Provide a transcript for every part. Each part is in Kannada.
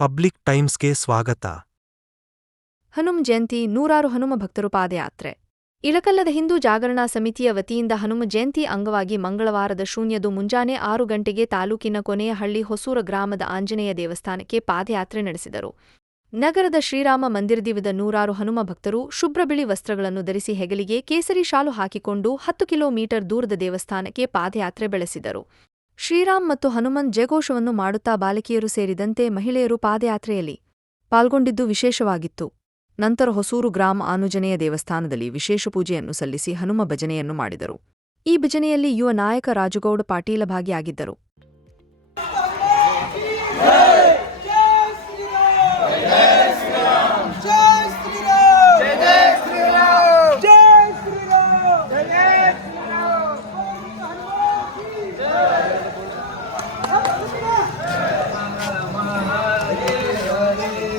ಪಬ್ಲಿಕ್ ಟೈಮ್ಸ್ಗೆ ಸ್ವಾಗತ. ಹನುಮ ಜಯಂತಿ ನೂರಾರು ಹನುಮ ಭಕ್ತರು ಪಾದಯಾತ್ರೆ. ಇಳಕಲ್ಲದ ಹಿಂದೂ ಜಾಗರಣಾ ಸಮಿತಿಯ ವತಿಯಿಂದ ಹನುಮ ಜಯಂತಿ ಅಂಗವಾಗಿ ಮಂಗಳವಾರದ ಶೂನ್ಯದು ಮುಂಜಾನೆ ಆರು ಗಂಟೆಗೆ ತಾಲೂಕಿನ ಕೊನೆಯ ಹಳ್ಳಿ ಹೊಸೂರ ಗ್ರಾಮದ ಆಂಜನೇಯ ದೇವಸ್ಥಾನಕ್ಕೆ ಪಾದಯಾತ್ರೆ ನಡೆಸಿದರು. ನಗರದ ಶ್ರೀರಾಮ ಮಂದಿರದಿವಿದ ನೂರಾರು ಹನುಮ ಭಕ್ತರು ಶುಭ್ರ ಬಿಳಿ ವಸ್ತ್ರಗಳನ್ನು ಧರಿಸಿ ಹೆಗಲಿಗೆ ಕೇಸರಿ ಶಾಲು ಹಾಕಿಕೊಂಡು ಹತ್ತು ಕಿಲೋಮೀಟರ್ ದೂರದ ದೇವಸ್ಥಾನಕ್ಕೆ ಪಾದಯಾತ್ರೆ ಬೆಳೆಸಿದರು. ಶ್ರೀರಾಮ್ ಮತ್ತು ಹನುಮನ್ ಜಯಘೋಷವನ್ನು ಮಾಡುತ್ತಾ ಬಾಲಕಿಯರು ಸೇರಿದಂತೆ ಮಹಿಳೆಯರು ಪಾದಯಾತ್ರೆಯಲ್ಲಿ ಪಾಲ್ಗೊಂಡಿದ್ದು ವಿಶೇಷವಾಗಿತ್ತು. ನಂತರ ಹೊಸೂರು ಗ್ರಾಮ ಆನುಜನೆಯ ದೇವಸ್ಥಾನದಲ್ಲಿ ವಿಶೇಷ ಪೂಜೆಯನ್ನು ಸಲ್ಲಿಸಿ ಹನುಮ ಭಜನೆಯನ್ನು ಮಾಡಿದರು. ಈ ಭಜನೆಯಲ್ಲಿ ಯುವ ನಾಯಕ ರಾಜುಗೌಡ ಪಾಟೀಲ ಭಾಗಿಯಾಗಿದ್ದರು.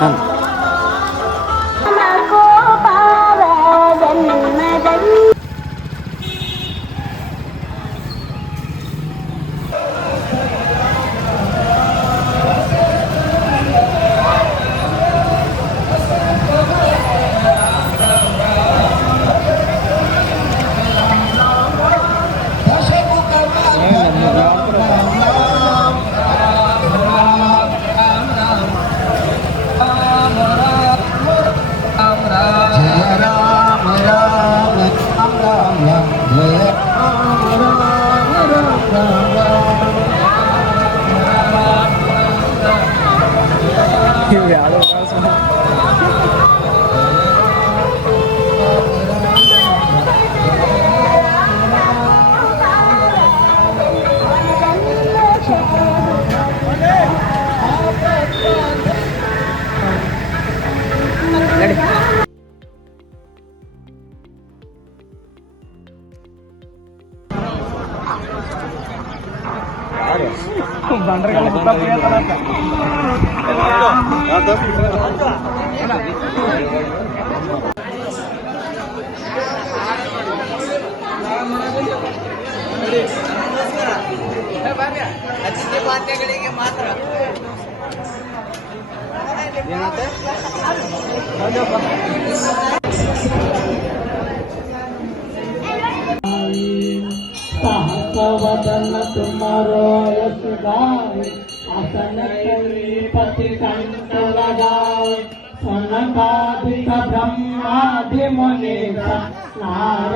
嗯一秒都不要错过。Ready? ya? Bandar kalau buka punya terasa. ada. तपोवदन तुम्हारो यशुदाय आसन पति कंठ लगाए सनकादिक ब्रह्मादि मुनि नारायण